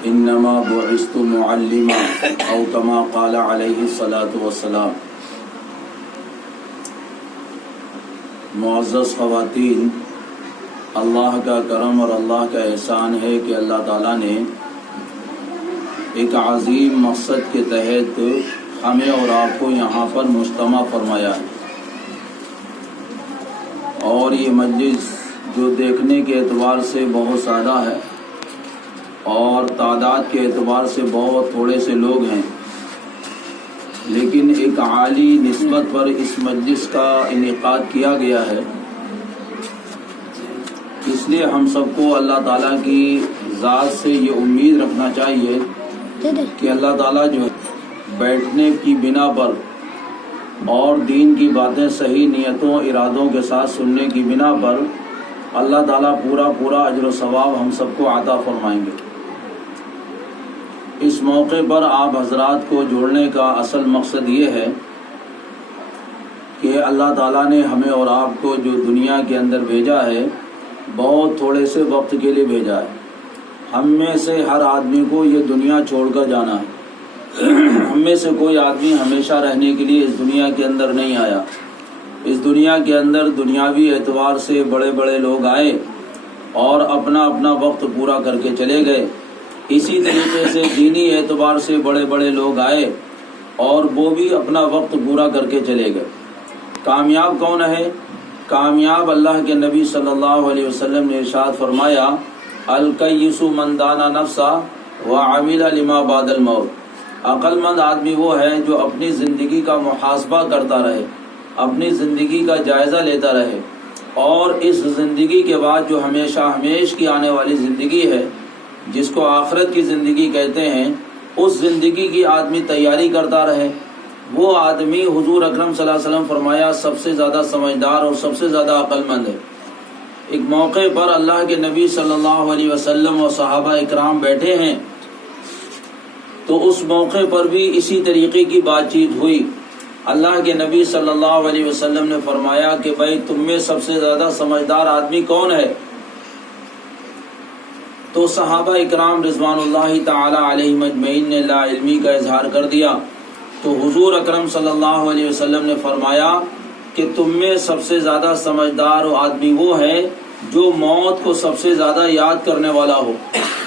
انما بعثت معلما او کما قال علیہ الصلاۃ والسلام۔ معزز خواتین، اللہ کا کرم اور اللہ کا احسان ہے کہ اللہ تعالیٰ نے ایک عظیم مقصد کے تحت ہمیں اور آپ کو یہاں پر مجتمع فرمایا ہے، اور یہ مجلس جو دیکھنے کے اعتبار سے بہت زیادہ ہے اور تعداد کے اعتبار سے بہت تھوڑے سے لوگ ہیں، لیکن ایک عالی نسبت پر اس مجلس کا انعقاد کیا گیا ہے۔ اس لیے ہم سب کو اللہ تعالیٰ کی ذات سے یہ امید رکھنا چاہیے کہ اللہ تعالیٰ جو بیٹھنے کی بنا پر اور دین کی باتیں صحیح نیتوں ارادوں کے ساتھ سننے کی بنا پر اللہ تعالیٰ پورا اجر و ثواب ہم سب کو عطا فرمائیں گے۔ اس موقع پر آپ حضرات کو جوڑنے کا اصل مقصد یہ ہے کہ اللہ تعالیٰ نے ہمیں اور آپ کو جو دنیا کے اندر بھیجا ہے بہت تھوڑے سے وقت کے لیے بھیجا ہے۔ ہم میں سے ہر آدمی کو یہ دنیا چھوڑ کر جانا ہے۔ ہم میں سے کوئی آدمی ہمیشہ رہنے کے لیے اس دنیا کے اندر نہیں آیا۔ اس دنیا کے اندر دنیاوی اعتبار سے بڑے بڑے لوگ آئے اور اپنا اپنا وقت پورا کر کے چلے گئے۔ اسی طریقے سے دینی اعتبار سے بڑے بڑے لوگ آئے اور وہ بھی اپنا وقت پورا کر کے چلے گئے۔ کامیاب کون ہے؟ کامیاب اللہ کے نبی صلی اللہ علیہ وسلم نے ارشاد فرمایا، الکیس من دان نفسا وعمل لما بعد الموت۔ عقل مند آدمی وہ ہے جو اپنی زندگی کا محاسبہ کرتا رہے، اپنی زندگی کا جائزہ لیتا رہے، اور اس زندگی کے بعد جو ہمیشہ ہمیش کی آنے والی زندگی ہے جس کو آخرت کی زندگی کہتے ہیں، اس زندگی کی آدمی تیاری کرتا رہے۔ وہ آدمی حضور اکرم صلی اللہ علیہ وسلم فرمایا سب سے زیادہ سمجھدار اور سب سے زیادہ عقل مند ہے۔ ایک موقع پر اللہ کے نبی صلی اللہ علیہ وسلم اور صحابہ اکرام بیٹھے ہیں، تو اس موقع پر بھی اسی طریقے کی بات چیت ہوئی۔ اللہ کے نبی صلی اللہ علیہ وسلم نے فرمایا کہ بھائی تم میں سب سے زیادہ سمجھدار آدمی کون ہے؟ تو صحابہ اکرام رضوان اللہ تعالی علیہم اجمعین نے لا علمی کا اظہار کر دیا۔ تو حضور اکرم صلی اللہ علیہ وسلم نے فرمایا کہ تم میں سب سے زیادہ سمجھدار آدمی وہ ہے جو موت کو سب سے زیادہ یاد کرنے والا ہو،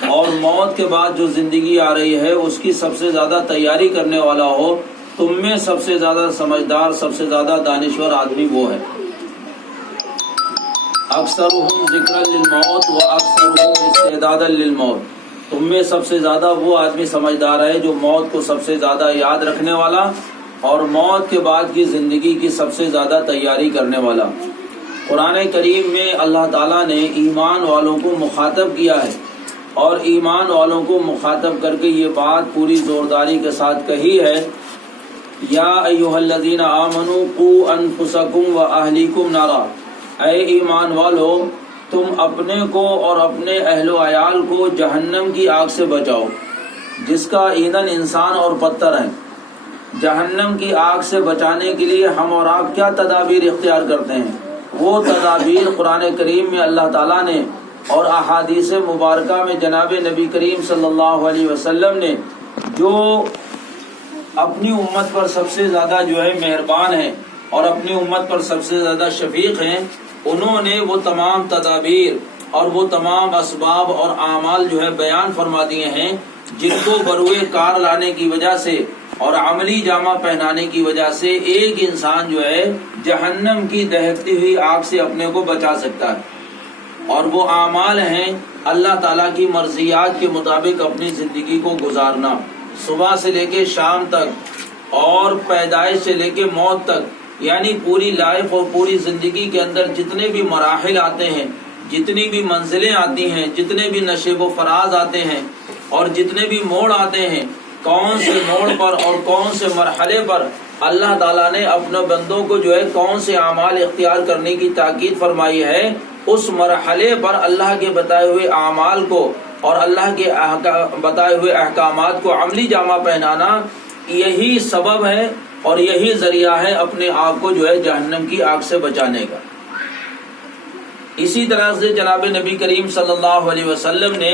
اور موت کے بعد جو زندگی آ رہی ہے اس کی سب سے زیادہ تیاری کرنے والا ہو۔ تم میں سب سے زیادہ سمجھدار، سب سے زیادہ دانشور آدمی وہ ہے۔ اکثرهم ذکرا للموت و اکثرهم استعدادا للموت۔ تم میں سب سے زیادہ وہ آدمی سمجھدار ہے جو موت کو سب سے زیادہ یاد رکھنے والا اور موت کے بعد کی زندگی کی سب سے زیادہ تیاری کرنے والا۔ قرآن کریم میں اللہ تعالیٰ نے ایمان والوں کو مخاطب کیا ہے، اور ایمان والوں کو مخاطب کر کے یہ بات پوری زورداری کے ساتھ کہی ہے، یا ایھا الذین آمنوا قوا انفسکم واہلیکم نارا۔ اے ایمان والو، تم اپنے کو اور اپنے اہل و عیال کو جہنم کی آگ سے بچاؤ، جس کا ایندھن انسان اور پتھر ہے۔ جہنم کی آگ سے بچانے کے لیے ہم اور آپ کیا تدابیر اختیار کرتے ہیں؟ وہ تدابیر قرآن کریم میں اللہ تعالیٰ نے اور احادیث مبارکہ میں جناب نبی کریم صلی اللہ علیہ وسلم نے، جو اپنی امت پر سب سے زیادہ جو ہے مہربان ہیں اور اپنی امت پر سب سے زیادہ شفیق ہیں، انہوں نے وہ تمام تدابیر اور وہ تمام اسباب اور اعمال جو ہے بیان فرما دیے ہیں، جن کو بروئے کار لانے کی وجہ سے اور عملی جامہ پہنانے کی وجہ سے ایک انسان جو ہے جہنم کی دہکتی ہوئی آگ سے اپنے کو بچا سکتا ہے۔ اور وہ اعمال ہیں اللہ تعالیٰ کی مرضیات کے مطابق اپنی زندگی کو گزارنا، صبح سے لے کے شام تک اور پیدائش سے لے کے موت تک، یعنی پوری لائف اور پوری زندگی کے اندر جتنے بھی مراحل آتے ہیں، جتنی بھی منزلیں آتی ہیں، جتنے بھی نشیب و فراز آتے ہیں اور جتنے بھی موڑ آتے ہیں، کون سے موڑ پر اور کون سے مرحلے پر اللہ تعالیٰ نے اپنے بندوں کو جو ہے کون سے اعمال اختیار کرنے کی تاکید فرمائی ہے، اس مرحلے پر اللہ کے بتائے ہوئے اعمال کو اور اللہ کے بتائے ہوئے احکامات کو عملی جامہ پہنانا، یہی سبب ہے اور یہی ذریعہ ہے اپنے آپ کو جو ہے جہنم کی آگ سے بچانے کا۔ اسی طرح سے جناب نبی کریم صلی اللہ علیہ وسلم نے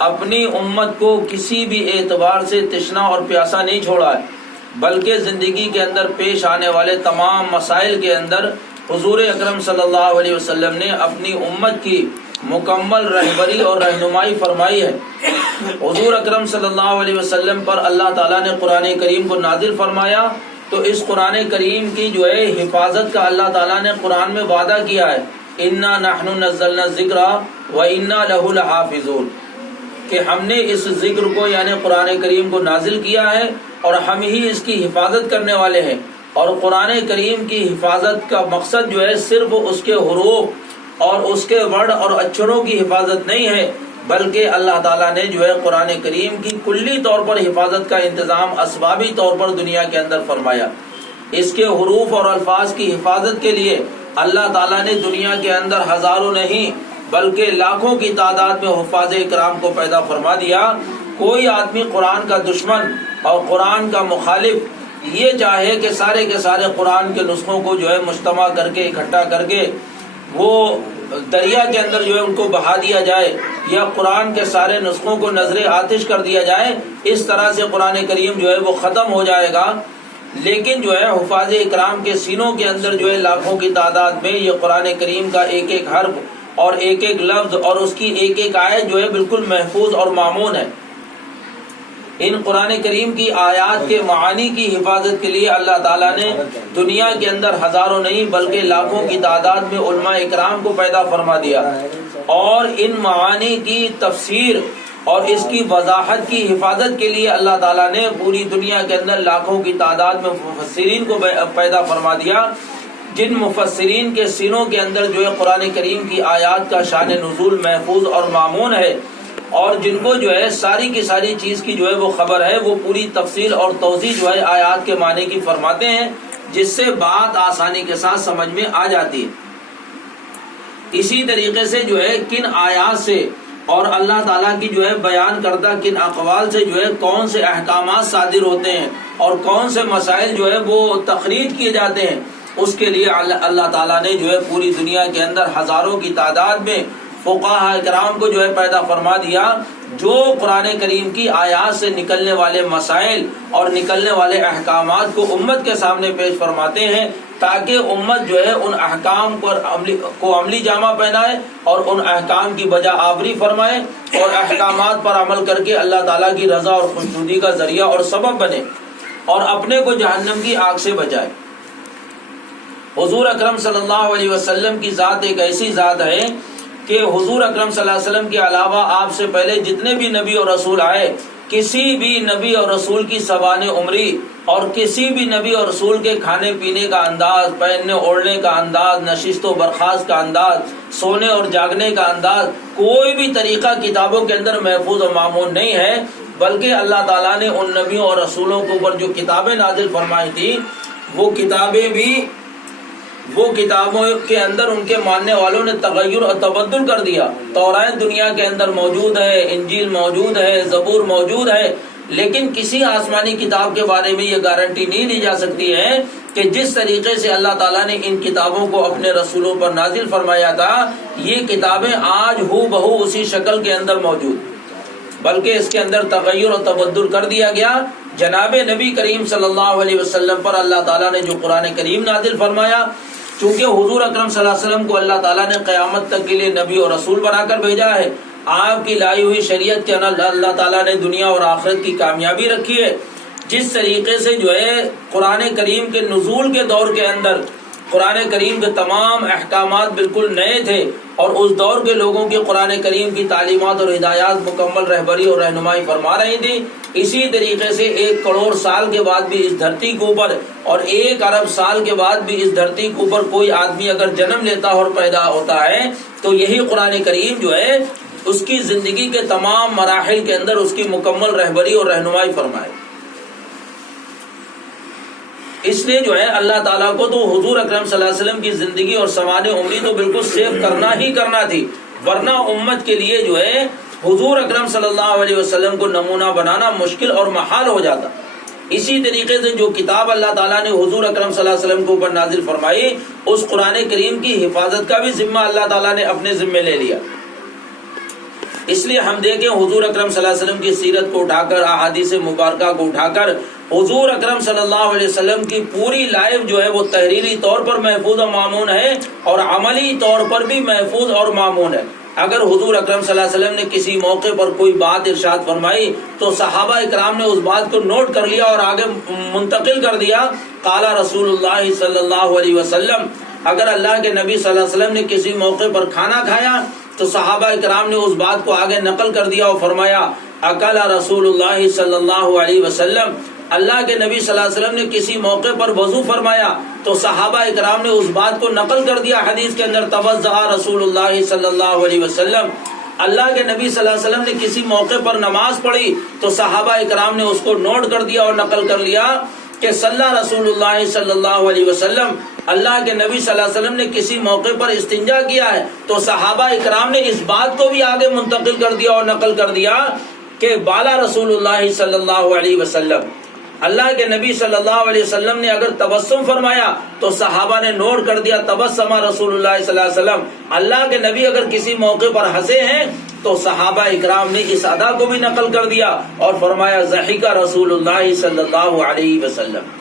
اپنی امت کو کسی بھی اعتبار سے تشنا اور پیاسا نہیں چھوڑا ہے، بلکہ زندگی کے اندر پیش آنے والے تمام مسائل کے اندر حضور اکرم صلی اللہ علیہ وسلم نے اپنی امت کی مکمل رہبری اور رہنمائی فرمائی ہے۔ حضور اکرم صلی اللہ علیہ وسلم پر اللہ تعالیٰ نے قرآن کریم کو نازل فرمایا، تو اس قرآن کریم کی جو ہے حفاظت کا اللہ تعالیٰ نے قرآن میں وعدہ کیا ہے، اِنَّا نَحْنُ نَزَّلْنَا الذِّكْرَ وَإِنَّا لَهُ لَحَافِظُونَ، کہ ہم نے اس ذکر کو یعنی قرآن کریم کو نازل کیا ہے اور ہم ہی اس کی حفاظت کرنے والے ہیں۔ اور قرآن کریم کی حفاظت کا مقصد جو ہے صرف اس کے حروف اور اس کے ورڈ اور اچھروں کی حفاظت نہیں ہے، بلکہ اللہ تعالیٰ نے جو ہے قرآن کریم کی کلی طور پر حفاظت کا انتظام اسبابی طور پر دنیا کے اندر فرمایا۔ اس کے حروف اور الفاظ کی حفاظت کے لیے اللہ تعالیٰ نے دنیا کے اندر ہزاروں نہیں بلکہ لاکھوں کی تعداد میں حفاظ اکرام کو پیدا فرما دیا۔ کوئی آدمی قرآن کا دشمن اور قرآن کا مخالف یہ چاہے کہ سارے کے سارے قرآن کے نسخوں کو جو ہے مجتمع کر کے اکٹھا کر کے وہ دریا کے اندر جو ہے ان کو بہا دیا جائے، یا قرآن کے سارے نسخوں کو نظر آتش کر دیا جائے، اس طرح سے قرآن کریم جو ہے وہ ختم ہو جائے گا۔ لیکن جو ہے حفاظ اکرام کے سینوں کے اندر جو ہے لاکھوں کی تعداد میں یہ قرآن کریم کا ایک ایک حرف اور ایک ایک لفظ اور اس کی ایک ایک آیت جو ہے بالکل محفوظ اور مامون ہے۔ ان قرآن کریم کی آیات کے معانی کی حفاظت کے لیے اللہ تعالیٰ نے دنیا کے اندر ہزاروں نہیں بلکہ لاکھوں کی تعداد میں علماء اکرام کو پیدا فرما دیا، اور ان معانی کی تفسیر اور اس کی وضاحت کی حفاظت کے لیے اللہ تعالیٰ نے پوری دنیا کے اندر لاکھوں کی تعداد میں مفسرین کو پیدا فرما دیا، جن مفسرین کے سینوں کے اندر جو ہے قرآن کریم کی آیات کا شان نزول محفوظ اور مامون ہے، اور جن کو جو ہے ساری کی ساری چیز کی جو ہے وہ خبر ہے، وہ پوری تفصیل اور توضیح جو ہے آیات کے معنی کی فرماتے ہیں، جس سے بات آسانی کے ساتھ سمجھ میں آ جاتی ہے۔ اسی طریقے سے جو ہے کن آیات سے اور اللہ تعالیٰ کی جو ہے بیان کردہ کن اقوال سے جو ہے کون سے احکامات صادر ہوتے ہیں اور کون سے مسائل جو ہے وہ تخریج کیے جاتے ہیں، اس کے لیے اللہ تعالیٰ نے جو ہے پوری دنیا کے اندر ہزاروں کی تعداد میں فقہاء اکرام کو جو ہے پیدا فرما دیا، جو قرآن کریم کی آیات سے نکلنے والے مسائل اور نکلنے والے احکامات کو امت کے سامنے پیش فرماتے ہیں، تاکہ امت جو ہے ان احکام کو عملی جامہ پہنائے اور ان احکام کی بجا آوری فرمائے اور احکامات پر عمل کر کے اللہ تعالیٰ کی رضا اور خوشنودی کا ذریعہ اور سبب بنے اور اپنے کو جہنم کی آگ سے بچائے۔ حضور اکرم صلی اللہ علیہ وسلم کی ذات ایک ایسی ذات ہے کہ حضور اکرم صلی اللہ علیہ وسلم کے علاوہ آپ سے پہلے جتنے بھی نبی اور رسول آئے، کسی بھی نبی اور رسول کی سوانح عمری اور کسی بھی نبی اور رسول کے کھانے پینے کا انداز، پہننے اوڑھنے کا انداز، نشست و برخاست کا انداز، سونے اور جاگنے کا انداز، کوئی بھی طریقہ کتابوں کے اندر محفوظ و معمول نہیں ہے، بلکہ اللہ تعالیٰ نے ان نبیوں اور رسولوں کے اوپر جو کتابیں نازل فرمائی تھی، وہ کتابیں بھی وہ کتابوں کے اندر ان کے ماننے والوں نے تغیر اور تبدل کر دیا۔ تورات دنیا کے اندر موجود ہے، انجیل موجود ہے، زبور موجود ہے، لیکن کسی آسمانی کتاب کے بارے میں یہ گارنٹی نہیں لی جا سکتی ہے کہ جس طریقے سے اللہ تعالیٰ نے ان کتابوں کو اپنے رسولوں پر نازل فرمایا تھا، یہ کتابیں آج ہو بہو اسی شکل کے اندر موجود، بلکہ اس کے اندر تغیر اور تبدل کر دیا گیا۔ جناب نبی کریم صلی اللہ علیہ وسلم پر اللہ تعالیٰ نے جو قرآن کریم نازل فرمایا، چونکہ حضور اکرم صلی اللہ علیہ وسلم کو اللہ تعالیٰ نے قیامت تک کے لیے نبی اور رسول بنا کر بھیجا ہے، آپ کی لائی ہوئی شریعت کے اللہ تعالیٰ نے دنیا اور آخرت کی کامیابی رکھی ہے۔ جس طریقے سے جو ہے قرآن کریم کے نزول کے دور کے اندر قرآن کریم کے تمام احکامات بالکل نئے تھے، اور اس دور کے لوگوں کی قرآن کریم کی تعلیمات اور ہدایات مکمل رہبری اور رہنمائی فرما رہی تھی، اسی طریقے سے 1 کروڑ سال کے بعد بھی اس دھرتی کے اوپر اور 1 ارب سال کے بعد بھی اس دھرتی کے اوپر کوئی آدمی اگر جنم لیتا اور پیدا ہوتا ہے تو یہی قرآن کریم جو ہے اس کی زندگی کے تمام مراحل کے اندر اس کی مکمل رہبری اور رہنمائی فرمائے۔ اس لیے جو ہے اللہ تعالیٰ کو تو حضور اکرم صلی اللہ علیہ وسلم کی زندگی اور سوانح عمری تو بالکل سیو کرنا ہی کرنا تھی، ورنہ امت کے لیے جو ہے حضور اکرم صلی اللہ علیہ وسلم کو نمونہ بنانا مشکل اور محال ہو جاتا۔ اسی طریقے سے جو کتاب اللہ تعالیٰ نے حضور اکرم صلی اللہ علیہ وسلم کے اوپر نازل فرمائی، اس قرآن کریم کی حفاظت کا بھی ذمہ اللہ تعالیٰ نے اپنے ذمے لے لیا۔ اس لیے ہم دیکھیں حضور اکرم صلی اللہ علیہ وسلم کی سیرت کو اٹھا کر، احادیث مبارکہ کو اٹھا کر، حضور اکرم صلی اللہ علیہ وسلم کی پوری لائف جو ہے وہ تحریری طور پر محفوظ و مامون ہے اور عملی طور پر بھی محفوظ اور مامون ہے۔ اگر حضور اکرم صلی اللہ علیہ وسلم نے کسی موقع پر کوئی بات ارشاد فرمائی تو صحابہ اکرام نے اس بات کو نوٹ کر لیا اور آگے منتقل کر دیا، قال رسول اللہ صلی اللہ علیہ وسلم۔ اگر اللہ کے نبی صلی اللہ علیہ وسلم نے کسی موقع پر کھانا کھایا تو صحابہ اکرام نے اس بات کو آگے نقل کر دیا اور فرمایا اکل رسول اللہ صلی اللہ علیہ وسلم۔ اللہ کے نبی صلی اللہ علیہ وسلم نے کسی موقع پر وضو فرمایا تو صحابہ اکرام نے اس بات کو نقل کر دیا حدیث کے اندر، توضأ رسول اللہ صلی اللہ علیہ وسلم۔ اللہ کے نبی صلی اللہ علیہ وسلم نے کسی موقع پر نماز پڑھی تو صحابہ اکرام نے اس کو نوٹ کر دیا اور نقل کر لیا کہ صلی رسول اللہ صلی اللہ علیہ وسلم۔ اللہ کے نبی صلی اللہ علیہ وسلم نے کسی موقع پر استنجا کیا ہے تو صحابہ اکرام نے اس بات کو بھی آگے منتقل کر دیا اور نقل کر دیا کہ بالا رسول اللہ صلی اللہ علیہ وسلم۔ اللہ کے نبی صلی اللہ علیہ وسلم نے اگر تبسم فرمایا تو صحابہ نے نوٹ کر دیا تبسم رسول اللہ صلی اللہ علیہ وسلم۔ اللہ کے نبی اگر کسی موقع پر ہنسے ہیں تو صحابہ اکرام نے اس ادا کو بھی نقل کر دیا اور فرمایا ضحک رسول اللہ صلی اللہ علیہ وسلم۔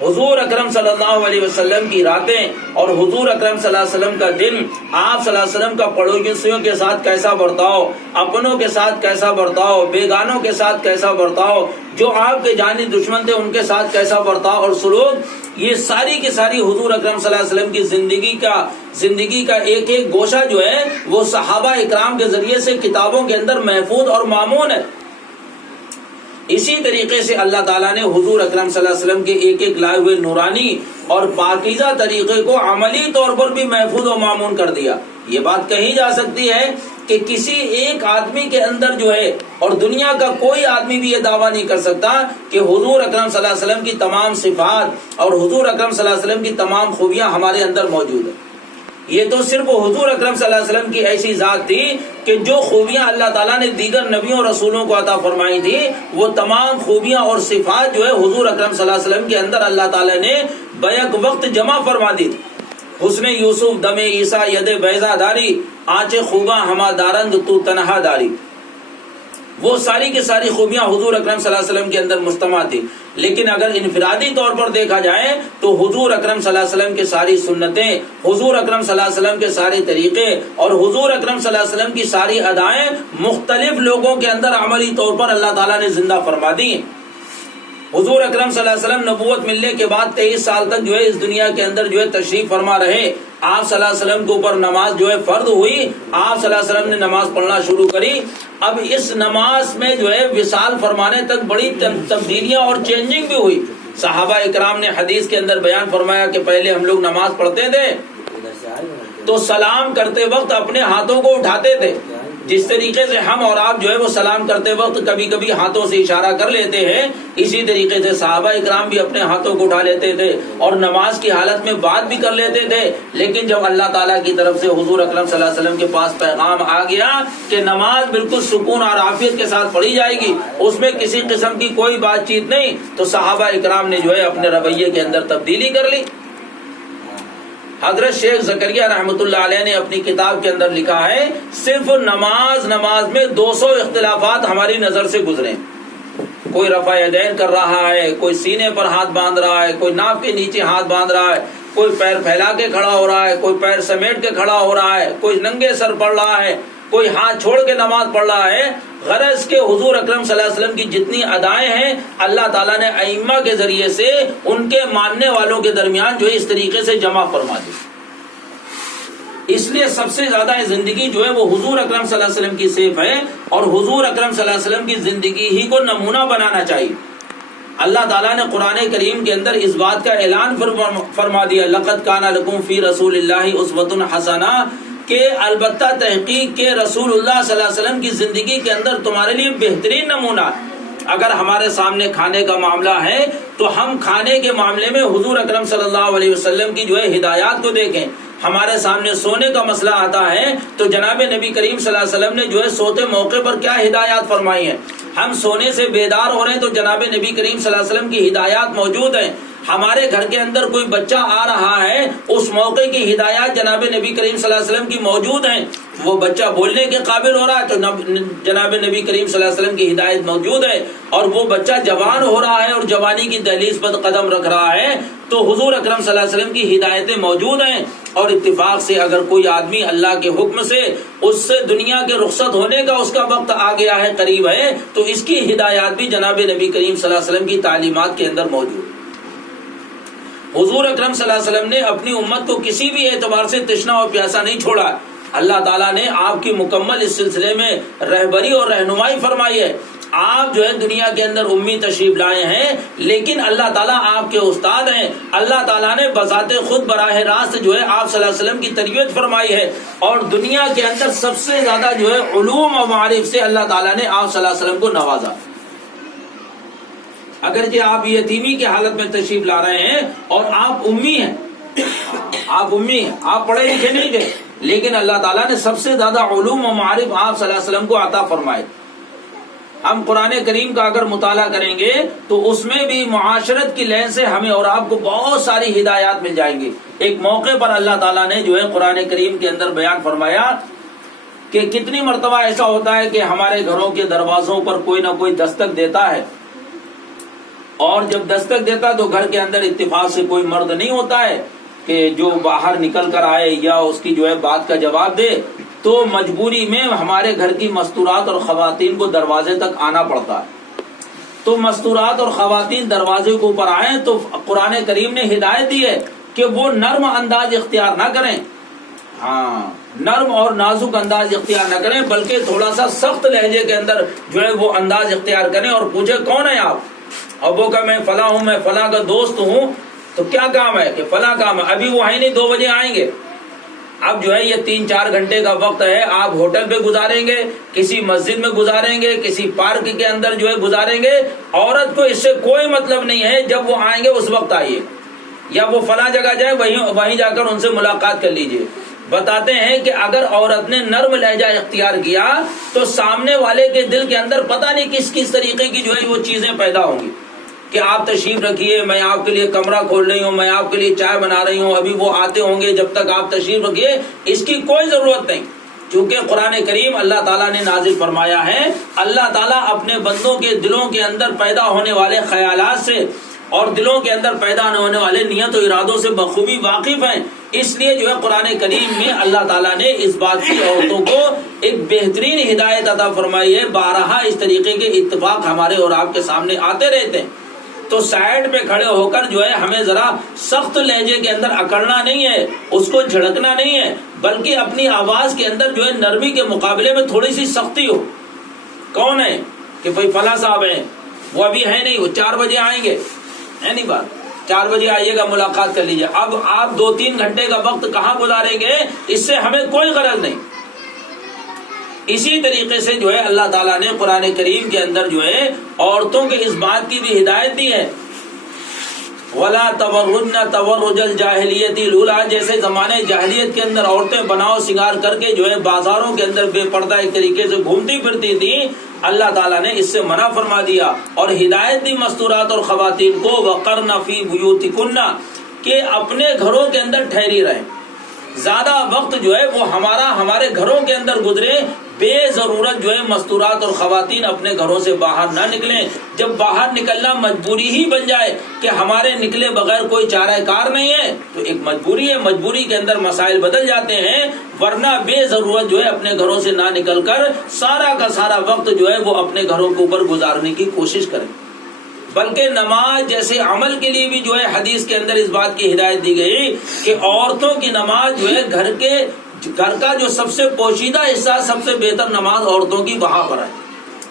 حضور اکرم صلی اللہ علیہ وسلم کی راتیں اور حضور اکرم صلی اللہ علیہ وسلم کا دن، آپ صلی اللہ علیہ وسلم کا پڑوسیوں کے ساتھ کیسا برتاؤ، اپنوں کے ساتھ کیسا برتاؤ، بیگانوں کے ساتھ کیسا برتاؤ، جو آپ کے جانی دشمن تھے ان کے ساتھ کیسا برتاؤ اور سلوک، یہ ساری کی ساری حضور اکرم صلی اللہ علیہ وسلم کی زندگی کا ایک ایک گوشہ جو ہے وہ صحابہ اکرام کے ذریعے سے کتابوں کے اندر محفوظ اور مامون ہے۔ اسی طریقے سے اللہ تعالیٰ نے حضور اکرم صلی اللہ علیہ وسلم کے ایک ایک لائے ہوئے نورانی اور پاکیزہ طریقے کو عملی طور پر بھی محفوظ و مامون کر دیا۔ یہ بات کہی جا سکتی ہے کہ کسی ایک آدمی کے اندر جو ہے، اور دنیا کا کوئی آدمی بھی یہ دعویٰ نہیں کر سکتا کہ حضور اکرم صلی اللہ علیہ وسلم کی تمام صفات اور حضور اکرم صلی اللہ علیہ وسلم کی تمام خوبیاں ہمارے اندر موجود ہیں۔ یہ تو صرف حضور اکرم صلی اللہ علیہ وسلم کی ایسی ذات تھی کہ جو خوبیاں اللہ تعالیٰ نے دیگر نبیوں اور رسولوں کو عطا فرمائی تھی، وہ تمام خوبیاں اور صفات جو ہے حضور اکرم صلی اللہ علیہ وسلم کے اندر اللہ تعالیٰ نے بیک وقت جمع فرما دی تھی۔ حسن یوسف دم عیسیٰ ید بیضا داری، آنچ خوباں ہما دارند تو تنہا داری، وہ ساری کی ساری خوبیاں حضور اکرم صلی اللہ علیہ وسلم کے اندر مجتمع تھی۔ لیکن اگر انفرادی طور پر دیکھا جائے تو حضور اکرم صلی اللہ علیہ وسلم کے ساری سنتیں، حضور اکرم صلی اللہ علیہ وسلم کے سارے طریقے اور حضور اکرم صلی اللہ علیہ وسلم کی ساری ادائیں مختلف لوگوں کے اندر عملی طور پر اللہ تعالیٰ نے زندہ فرما دی۔ حضور اکرم صلی اللہ علیہ وسلم نبوت ملنے کے بعد 23 سال تک جو ہے اس دنیا کے اندر جو ہے تشریف فرما رہے۔ آپ صلی اللہ علیہ وسلم کے اوپر نماز جو ہے فرض ہوئی، آپ صلی اللہ علیہ وسلم نے نماز پڑھنا شروع کری۔ اب اس نماز میں جو ہے وصال فرمانے تک بڑی تبدیلیاں اور چینجنگ بھی ہوئی۔ صحابہ اکرام نے حدیث کے اندر بیان فرمایا کہ پہلے ہم لوگ نماز پڑھتے تھے تو سلام کرتے وقت اپنے ہاتھوں کو اٹھاتے تھے، جس طریقے سے ہم اور آپ جو ہے وہ سلام کرتے وقت کبھی کبھی ہاتھوں سے اشارہ کر لیتے ہیں، اسی طریقے سے صحابہ اکرام بھی اپنے ہاتھوں کو اٹھا لیتے تھے اور نماز کی حالت میں بات بھی کر لیتے تھے۔ لیکن جب اللہ تعالیٰ کی طرف سے حضور اکرم صلی اللہ علیہ وسلم کے پاس پیغام آ گیا کہ نماز بالکل سکون اور عافیت کے ساتھ پڑھی جائے گی، اس میں کسی قسم کی کوئی بات چیت نہیں، تو صحابہ اکرام نے جو ہے اپنے رویے کے اندر تبدیلی کر لی۔ حضرت شیخ زکریا رحمۃ اللہ علیہ نے اپنی کتاب کے اندر لکھا ہے، صرف نماز میں 200 اختلافات ہماری نظر سے گزرے۔ کوئی رفع یدین کر رہا ہے، کوئی سینے پر ہاتھ باندھ رہا ہے، کوئی ناف کے نیچے ہاتھ باندھ رہا ہے، کوئی پیر پھیلا کے کھڑا ہو رہا ہے، کوئی پیر سمیٹ کے کھڑا ہو رہا ہے، کوئی ننگے سر پڑھ رہا ہے، کوئی ہاتھ چھوڑ کے نماز پڑھ رہا ہے۔ غرض کے حضور اکرم صلی اللہ علیہ وسلم کی جتنی ادائیں ہیں اللہ تعالیٰ نے ائمہ کے ذریعے سے ان کے ماننے والوں کے درمیان جو ہے اس طریقے سے جمع فرما دی۔ اس لیے سب سے زیادہ زندگی جو ہے وہ حضور اکرم صلی اللہ علیہ وسلم کی سیف ہے، اور حضور اکرم صلی اللہ علیہ وسلم کی زندگی ہی کو نمونہ بنانا چاہیے۔ اللہ تعالیٰ نے قرآن کریم کے اندر اس بات کا اعلان فرما دیا، لقد کان لکم فی رسول اللہ اسوۃ حسنہ، کہ البتہ تحقیق کے رسول اللہ صلی اللہ علیہ وسلم کی زندگی کے اندر تمہارے لیے بہترین نمونہ ہے۔ اگر ہمارے سامنے کھانے کا معاملہ ہے تو ہم کھانے کے معاملے میں حضور اکرم صلی اللہ علیہ وسلم کی جو ہے ہدایات کو دیکھیں۔ ہمارے سامنے سونے کا مسئلہ آتا ہے تو جناب نبی کریم صلی اللہ علیہ وسلم نے جو ہے سوتے موقع پر کیا ہدایات فرمائی ہیں۔ ہم سونے سے بیدار ہو رہے ہیں تو جناب نبی کریم صلی اللہ علیہ وسلم کی ہدایات موجود ہیں۔ ہمارے گھر کے اندر کوئی بچہ آ رہا ہے، اس موقع کی ہدایات جناب نبی کریم صلی اللہ علیہ وسلم کی موجود ہیں، وہ بچہ بولنے کے قابل ہو رہا ہے تو جناب نبی کریم صلی اللہ علیہ وسلم کی ہدایت موجود ہے، اور وہ بچہ جوان ہو رہا ہے اور جوانی کی دہلیز پر قدم رکھ رہا ہے تو حضور اکرم صلی اللہ علیہ وسلم کی ہدایتیں موجود ہیں۔ اور اتفاق سے اگر کوئی آدمی اللہ کے حکم سے اس سے دنیا کے رخصت ہونے کا اس کا وقت آ گیا ہے، قریب ہے، تو اس کی ہدایات بھی جناب نبی کریم صلی اللہ علیہ وسلم کی تعلیمات کے اندر موجود ہے۔ حضور اکرم صلی اللہ علیہ وسلم نے اپنی امت کو کسی بھی اعتبار سے تشنا اور پیاسا نہیں چھوڑا۔ اللہ تعالیٰ نے آپ کی مکمل اس سلسلے میں رہبری اور رہنمائی فرمائی ہے۔ آپ جو ہے دنیا کے اندر امی تشریف لائے ہیں، لیکن اللہ تعالیٰ آپ کے استاد ہیں۔ اللہ تعالیٰ نے بذات خود براہ راست جو ہے آپ صلی اللہ علیہ وسلم کی تربیت فرمائی ہے، اور دنیا کے اندر سب سے زیادہ جو ہے علوم و معارف سے اللہ تعالیٰ نے آپ صلی اللہ علیہ وسلم کو نوازا۔ اگرچہ آپ یتیمی کی حالت میں تشریف لا رہے ہیں اور آپ امی ہیں، آپ امی ہیں، آپ پڑھے لکھے نہیں تھے، لیکن اللہ تعالیٰ نے سب سے زیادہ علوم و معارف آپ صلی اللہ علیہ وسلم کو عطا فرمائے۔ ہم قرآن کریم کا اگر مطالعہ کریں گے تو اس میں بھی معاشرت کی لین سے ہمیں اور آپ کو بہت ساری ہدایات مل جائیں گی۔ ایک موقع پر اللہ تعالیٰ نے جو ہے قرآن کریم کے اندر بیان فرمایا کہ کتنی مرتبہ ایسا ہوتا ہے کہ ہمارے گھروں کے دروازوں پر کوئی نہ کوئی دستک دیتا ہے، اور جب دستک دیتا ہے تو گھر کے اندر اتفاق سے کوئی مرد نہیں ہوتا ہے کہ جو باہر نکل کر آئے یا اس کی جو ہے بات کا جواب دے، تو مجبوری میں ہمارے گھر کی مستورات اور خواتین کو دروازے تک آنا پڑتا ہے۔ تو مستورات اور خواتین دروازے کے اوپر آئیں تو قرآن کریم نے ہدایت دی ہے کہ وہ نرم انداز اختیار نہ کریں، نرم اور نازک انداز اختیار نہ کریں، بلکہ تھوڑا سا سخت لہجے کے اندر جو ہے وہ انداز اختیار کریں اور پوچھے کون ہے آپ؟ اور وہ کہا میں فلاں ہوں، میں فلاں کا دوست ہوں۔ تو کیا کام ہے؟ کہ فلاں کام ہے، ابھی وہ آئیں نہیں، 2 بجے آئیں گے۔ اب جو ہے یہ 3-4 گھنٹے کا وقت ہے، آپ ہوٹل پہ گزاریں گے، کسی مسجد میں گزاریں گے، کسی پارک کے اندر جو ہے گزاریں گے۔ عورت کو اس سے کوئی مطلب نہیں ہے، جب وہ آئیں گے اس وقت آئیے، یا وہ فلاں جگہ جائے وہیں جا کر ان سے ملاقات کر لیجئے۔ بتاتے ہیں کہ اگر عورت نے نرم لہجہ اختیار کیا تو سامنے والے کے دل کے اندر پتہ نہیں کس طریقے کی جو ہے وہ چیزیں پیدا ہوں گی کہ آپ تشریف رکھیے، میں آپ کے لیے کمرہ کھول رہی ہوں، میں آپ کے لیے چائے بنا رہی ہوں، ابھی وہ آتے ہوں گے، جب تک آپ تشریف رکھیے، اس کی کوئی ضرورت نہیں۔ چونکہ قرآن کریم اللہ تعالیٰ نے نازل فرمایا ہے، اللہ تعالیٰ اپنے بندوں کے دلوں کے اندر پیدا ہونے والے خیالات سے اور دلوں کے اندر پیدا ہونے والے نیت و ارادوں سے بخوبی واقف ہیں۔ اس لیے جو ہے قرآن کریم میں اللہ تعالیٰ نے اس بات کی عورتوں کو ایک بہترین ہدایت عطا فرمائی ہے۔ بارہا اس طریقے کے اتفاق ہمارے اور آپ کے سامنے آتے رہتے ہیں، تو سائڈ پہ کھڑے ہو کر جو ہے ہمیں ذرا سخت لہجے کے اندر اکڑنا نہیں ہے، اس کو جھڑکنا نہیں ہے، بلکہ اپنی آواز کے اندر جو ہے نرمی کے مقابلے میں تھوڑی سی سختی ہو۔ کون ہے؟ کہ بھائی فلاں صاحب ہیں، وہ ابھی ہے نہیں، وہ 4 بجے آئیں گے، ہے نہیں بات، 4 بجے آئیے گا، ملاقات کر لیجیے۔ اب آپ 2-3 گھنٹے کا وقت کہاں گزاریں گے، اس سے ہمیں کوئی غرض نہیں۔ اسی طریقے سے جو ہے اللہ تعالیٰ نے قرآن کریم کے اندر جو ہے عورتوں کے اس بات کی بھی ہدایت دی ہے، وَلَا تَبَرُّجْنَ تَبَرُّجَ الْجَاهِلِيَّةِ الْأُولَىٰ، جیسے زمانے جاہلیت کے اندر عورتیں بناؤ سنگار کر کے جو ہے بازاروں کے اندر بے پردہ ایک طریقے سے گھومتی پھرتی تھی، اللہ تعالیٰ نے اس سے منع فرما دیا اور ہدایت دی مستورات اور خواتین کو وَقَرْنَ فِي بُيُوتِكُنَّ، کہ اپنے گھروں کے اندر ٹھہری رہیں، زیادہ وقت جو ہے وہ ہمارے گھروں کے اندر گزرے، بے ضرورت جو ہے مستورات اور خواتین اپنے گھروں سے باہر نہ نکلیں۔ جب باہر نکلنا مجبوری ہی بن جائے کہ ہمارے نکلے بغیر کوئی چارہ کار نہیں ہے تو ایک مجبوری ہے، مجبوری کے اندر مسائل بدل جاتے ہیں، ورنہ بے ضرورت جو ہے اپنے گھروں سے نہ نکل کر سارا کا سارا وقت جو ہے وہ اپنے گھروں کے اوپر گزارنے کی کوشش کریں۔ بلکہ نماز جیسے عمل کے لیے بھی جو ہے حدیث کے اندر اس بات کی ہدایت دی گئی کہ عورتوں کی نماز جو ہے گھر کا جو سب سے پوشیدہ حصہ، سب سے بہتر نماز عورتوں کی وہاں پر ہے۔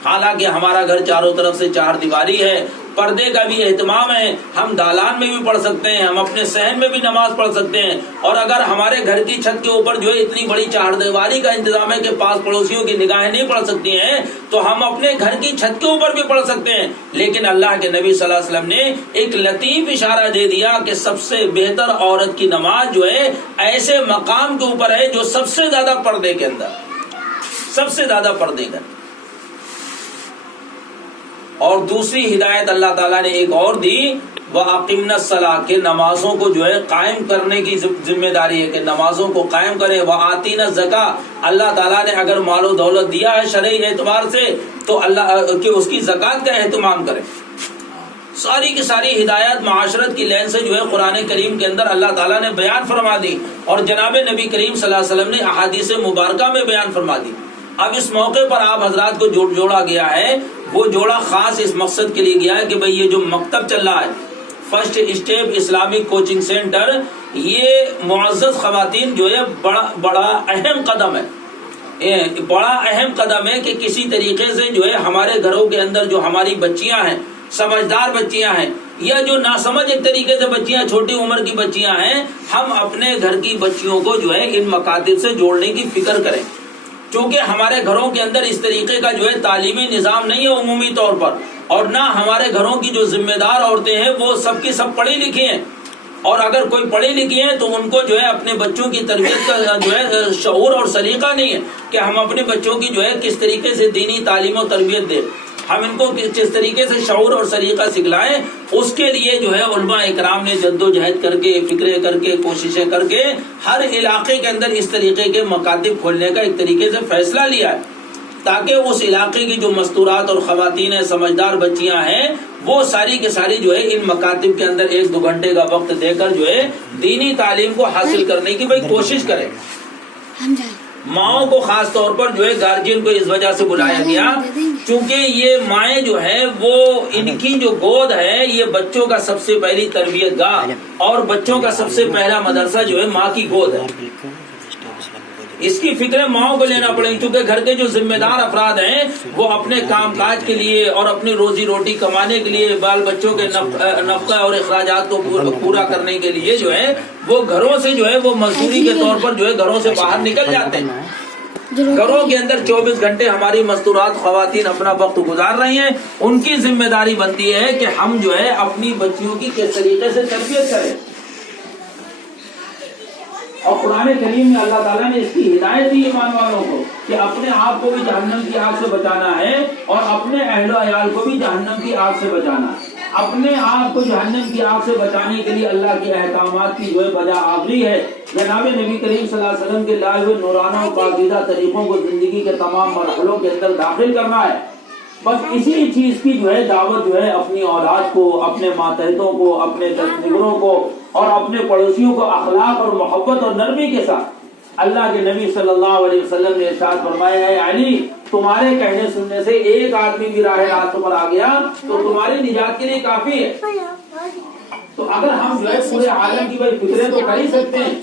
حالانکہ ہمارا گھر چاروں طرف سے 4 دیواری ہے، پردے کا بھی اہتمام ہے، ہم دالان میں بھی پڑھ سکتے ہیں، ہم اپنے صحن میں بھی نماز پڑھ سکتے ہیں، اور اگر ہمارے گھر کی چھت کے اوپر جو ہے اتنی بڑی 4 دیواری کا انتظام ہے کہ پاس پڑوسیوں کی نگاہیں نہیں پڑ سکتی ہیں، تو ہم اپنے گھر کی چھت کے اوپر بھی پڑھ سکتے ہیں۔ لیکن اللہ کے نبی صلی اللہ علیہ وسلم نے ایک لطیف اشارہ دے دیا کہ سب سے بہتر عورت کی نماز جو ہے ایسے مقام کے اوپر ہے جو سب سے زیادہ پردے کے اندر، سب سے زیادہ پردے کا۔ اور دوسری ہدایت اللہ تعالیٰ نے ایک اور دی، وَأَقِمْنَا الصَّلَاةَ، کہ نمازوں کو جو ہے قائم کرنے کی ذمہ داری ہے کہ نمازوں کو قائم کرے، وَآتِينَا الزَّكَاةَ، اللہ تعالیٰ نے اگر مال و دولت دیا ہے شرعی اعتبار سے تو اللہ کہ اس کی زکوٰۃ کا اہتمام کرے۔ ساری کی ساری ہدایت معاشرت کی لین سے جو ہے قرآن کریم کے اندر اللہ تعالیٰ نے بیان فرما دی، اور جناب نبی کریم صلی اللہ علیہ وسلم نے احادیث مبارکہ میں بیان فرما دی۔ اب اس موقع پر آپ حضرات کو جوڑا گیا ہے، وہ جوڑا خاص اس مقصد کے لیے گیا ہے کہ بھئی یہ جو مکتب چل رہا ہے، first step Islamic coaching centre, یہ معزز خواتین جو ہے بڑا اہم قدم ہے، بڑا اہم قدم ہے کہ کسی طریقے سے جو ہے ہمارے گھروں کے اندر جو ہماری بچیاں ہیں، سمجھدار بچیاں ہیں یا جو ناسمجھ ایک طریقے سے بچیاں، چھوٹی عمر کی بچیاں ہیں، ہم اپنے گھر کی بچیوں کو جو ہے ان مکاتب سے جوڑنے کی فکر کریں، کیونکہ ہمارے گھروں کے اندر اس طریقے کا جو ہے تعلیمی نظام نہیں ہے عمومی طور پر، اور نہ ہمارے گھروں کی جو ذمہ دار عورتیں ہیں وہ سب کی سب پڑھی لکھی ہیں، اور اگر کوئی پڑھی لکھی ہے تو ان کو جو ہے اپنے بچوں کی تربیت کا جو ہے شعور اور سلیقہ نہیں ہے کہ ہم اپنے بچوں کی جو ہے کس طریقے سے دینی تعلیم و تربیت دیں، ہم ان کو کس طریقے سے شعور اور سلیقہ سکھلائیں۔ اس کے لیے جو ہے علماء اکرام نے جد و جہد کر کے، فکریں کر کے، کوششیں کر کے ہر علاقے کے اندر اس طریقے کے مکاتب کھولنے کا ایک طریقے سے فیصلہ لیا ہے، تاکہ اس علاقے کی جو مستورات اور خواتین سمجھدار بچیاں ہیں وہ ساری کے ساری جو ہے ان مکاتب کے اندر 1-2 گھنٹے کا وقت دے کر جو ہے دینی تعلیم کو حاصل کرنے کی بھائی کوشش کریں۔ ماؤں کو خاص طور پر جو ہے گارجین کو اس وجہ سے بلایا گیا چونکہ یہ مائیں جو ہے وہ ان کی جو گود ہے یہ بچوں کا سب سے پہلی تربیت گاہ اور بچوں کا سب سے پہلا مدرسہ جو ہے ماں کی گود ہے۔ اس کی فکریں ماؤں کو لینا پڑیں، کیونکہ گھر کے جو ذمہ دار افراد ہیں وہ اپنے کام کاج کے لیے اور اپنی روزی روٹی کمانے کے لیے، بال بچوں کے نفقہ اور اخراجات کو پورا کرنے کے لیے جو ہے وہ گھروں سے جو ہے وہ مزدوری کے طور پر جو ہے گھروں سے باہر نکل جاتے ہیں۔ گھروں کے اندر 24 گھنٹے ہماری مستورات خواتین اپنا وقت گزار رہی ہیں، ان کی ذمہ داری بنتی ہے کہ ہم جو ہے اپنی بچیوں کی کس طریقے سے تربیت کریں، اور قرآن کریم میں اللہ تعالیٰ نے اس کی ہدایت دی ایمان والوں کو کہ اپنے آپ کو بھی جہنم کی آگ سے بچانا ہے اور اپنے اہل و عیال کو بھی جہنم کی آگ سے بچانا ہے۔ اپنے آپ کو جہنم کی آگ سے بچانے کے لیے اللہ کے احکامات کی جو ہے وجہ آخری ہے جناب نبی کریم صلی اللہ علیہ وسلم کے لائے ہوئے نورانہ و پاکیزہ طریقوں کو زندگی کے تمام مرحلوں کے اندر داخل کرنا ہے۔ بس اسی چیز کی جو ہے دعوت جو ہے اپنی اولاد کو، اپنے ماتحتوں کو، اپنے دستگروں کو اور اپنے پڑوسیوں کو اخلاق اور محبت اور نرمی کے ساتھ۔ اللہ کے نبی صلی اللہ علیہ وسلم نے ارشاد فرمایا ہے علی تمہارے کہنے سننے سے ایک آدمی بھی راہ راست پر آ گیا تو تمہاری نجات کے لیے کافی ہے۔ تو اگر ہم جو ہے پورے عالم کی بھائی فکریں تو کر ہی سکتے ہیں،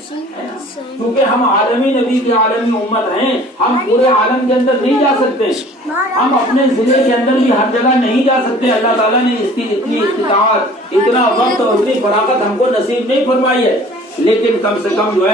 کیونکہ ہم عالمی نبی کی عالمی امت ہیں، ہم پورے عالم کے اندر نہیں جا سکتے، ہم اپنے ضلع کے اندر بھی ہر جگہ نہیں جا سکتے۔ اللہ تعالیٰ نے اس کی اتنی استطاعت، اتنا وقت اور اتنی فراغت ہم کو نصیب نہیں فرمائی ہے، لیکن کم سے کم جو ہے